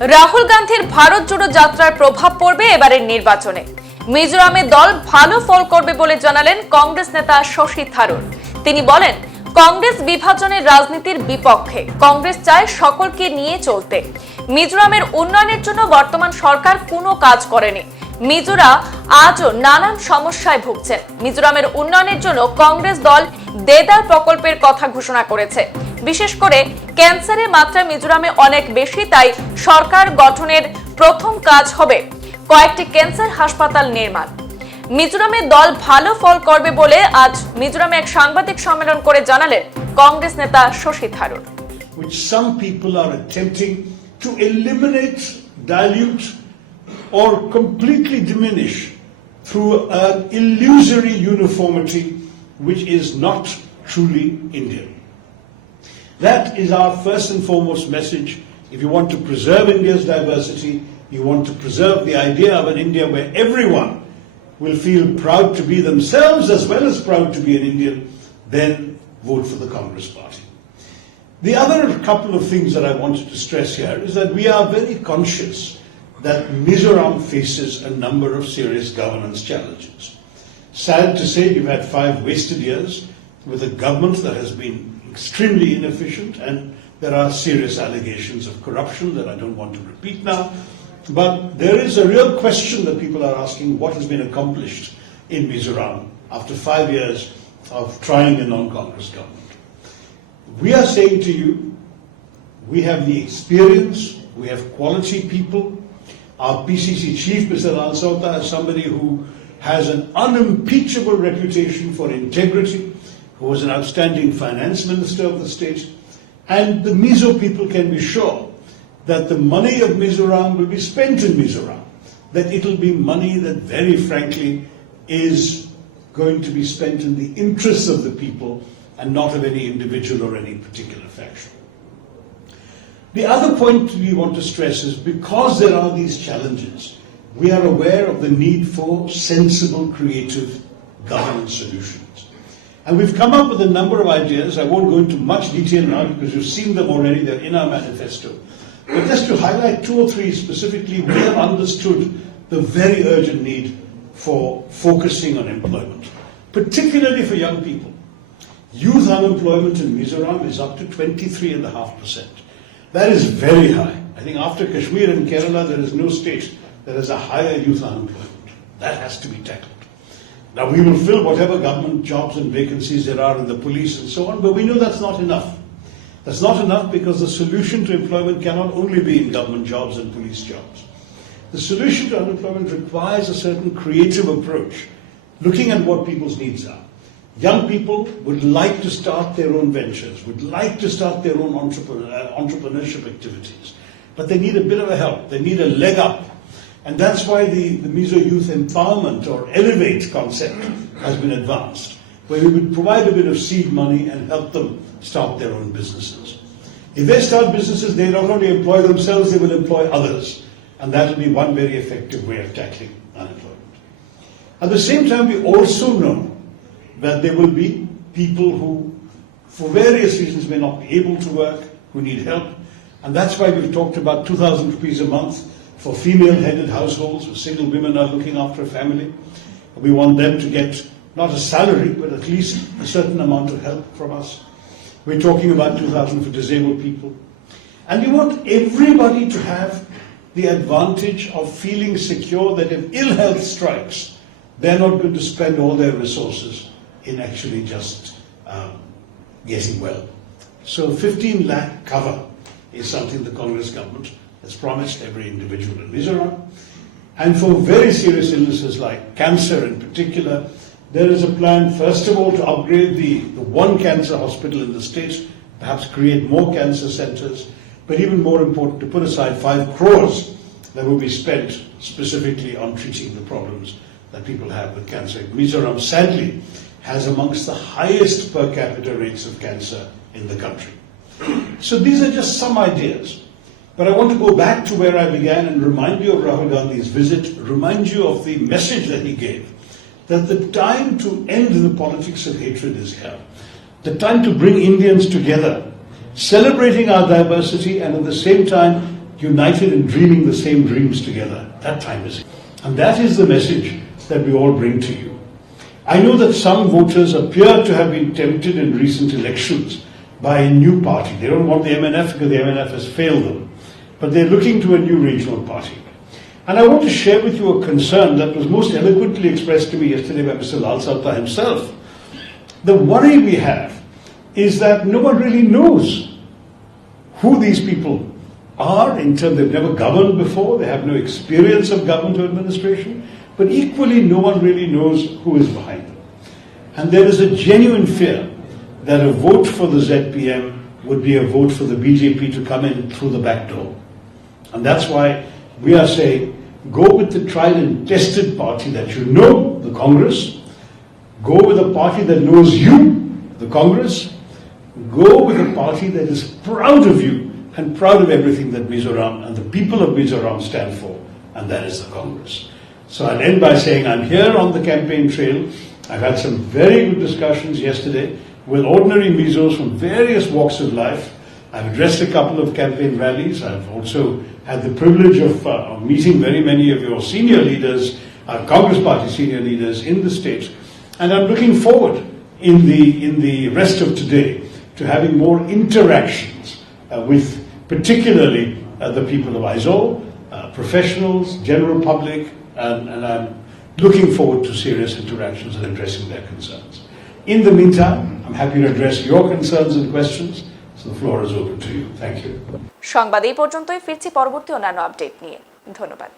রাহুল গান্ধীর ভারত জোড়ো যাত্রার প্রভাব পড়বে এবারের নির্বাচনে। মিজোরামে দল ভালো ফল করবে বলে জানালেন কংগ্রেস নেতা শশী থারুর। তিনি বলেন, কংগ্রেস বিভাজনের রাজনীতির বিপক্ষে, কংগ্রেস চায় সকলকে নিয়ে চলতে। মিজোরামের উন্নয়নের জন্য বর্তমান সরকার কোনো কাজ করেনি। মিজোরা আজও নানান সমস্যায় ভুগছেন। মিজোরামের উন্নয়নের জন্য কংগ্রেস দল দেদার প্রকল্পের কথা ঘোষণা করেছে। বিশেষ করে ক্যান্সারের মাত্রা মিজোরামে অনেক বেশি, তাই সরকার গঠনের প্রথম কাজ হবে কয়েকটি ক্যান্সার হাসপাতাল নির্মাণ। মিজোরামে দল ভালো ফল করবে বলে আজ মিজোরামে এক সাংবাদিক সম্মেলন করে জানালেন কংগ্রেস নেতা Shashi Tharoor. Which some people are attempting to eliminate, dilute or completely diminish through an illusory uniformity which is not truly Indian. That is our first and foremost message. If you want to preserve India's diversity, you want to preserve the idea of an India where everyone will feel proud to be themselves as well as proud to be an Indian, then vote for the Congress Party. The other couple of things that I wanted to stress here is that we are very conscious that Mizoram faces a number of serious governance challenges. Sad to say, we've had 5 wasted years with a government that has been extremely inefficient, and there are serious allegations of corruption that I don't want to repeat now. But there is a real question that people are asking: what has been accomplished in Mizoram after 5 years of trying a non-Congress government? We are saying to you, we have the experience, we have quality people. Our PCC chief, Mr. Alsota, is somebody who has an unimpeachable reputation for integrity, who was an outstanding finance minister of the state, and the Mizo people can be sure that the money of Mizoram will be spent in Mizoram, that it will be money that very frankly is going to be spent in the interests of the people and not of any individual or any particular faction. The other point we want to stress is, because there are these challenges, we are aware of the need for sensible, creative governance solutions. And we've come up with a number of ideas. I won't go into much detail now because you've seen them already, they're in our manifesto. But just to highlight 2 or 3 specifically, we have understood the very urgent need for focusing on employment, particularly for young people. Youth unemployment in Mizoram is up to 23.5%. That is very high. I think after Kashmir and Kerala, there is no state that has a higher youth unemployment. That has to be tackled. Now, we will fill whatever government jobs and vacancies there are in the police and so on, but we know that's not enough. That's not enough because the solution to employment cannot only be in government jobs and police jobs. The solution to unemployment requires a certain creative approach, looking at what people's needs are. Young people would like to start their own ventures, would like to start their own entrepreneurship activities, but they need a bit of a help. They need a leg up. And that's why the Mizo Youth Empowerment or Elevate concept has been advanced, where we would provide a bit of seed money and help them start their own businesses. If they start businesses, they not only employ themselves, they will employ others. And that will be one very effective way of tackling unemployment. At the same time, we also know that there will be people who, for various reasons, may not be able to work, who need help. And that's why we've talked about 2,000 rupees a month for female-headed households, where single women are looking after a family. We want them to get not a salary, but at least a certain amount of help from us. We're talking about 2,000 for disabled people. And we want everybody to have the advantage of feeling secure that if ill health strikes, they're not going to spend all their resources in actually just getting well. So 15 lakh cover is something the Congress government has promised every individual in Mizoram. And for very serious illnesses like cancer in particular, there is a plan, first of all, to upgrade the one cancer hospital in the state, perhaps create more cancer centers, but even more important, to put aside 5 crores that will be spent specifically on treating the problems that people have with cancer. Mizoram, sadly, has amongst the highest per capita rates of cancer in the country. So these are just some ideas. But I want to go back to where I began and remind you of Rahul Gandhi's visit, remind you of the message that he gave, that the time to end the politics of hatred is here. The time to bring Indians together, celebrating our diversity and at the same time united in dreaming the same dreams together. That time is it. And that is the message that we all bring to you. I know that some voters appear to have been tempted in recent elections by a new party. They don't want the MNF because the MNF has failed them. But they're looking to a new regional party. And I want to share with you a concern that was most eloquently expressed to me yesterday by Mr. Lal Satta himself. The worry we have is that no one really knows who these people are in terms they've never governed before, they have no experience of government administration, but equally no one really knows who is behind them. And there is a genuine fear that a vote for the ZPM would be a vote for the BJP to come in through the back door. And that's why we are saying, go with the tried and tested party that you know, the Congress. Go with a party that knows you, the Congress. Go with a party that is proud of you and proud of everything that Mizoram and the people of Mizoram stand for, and that is the Congress. So I'll end by saying I'm here on the campaign trail. I've had some very good discussions yesterday with ordinary Mizos from various walks of life. I've addressed a couple of campaign rallies. I've also had the privilege of meeting very many of your senior leaders, Congress Party senior leaders in the state. And I'm looking forward in the rest of today to having more interactions with particularly the people of Aizawl, professionals, general public, and I'm looking forward to serious interactions and addressing their concerns. In the meantime, I'm happy to address your concerns and questions, so the floor is open to you. Thank you. সংবাদ এই পর্যন্তই, ফিরছি পরবর্তী অন্যান্য update নিয়ে। ধন্যবাদ।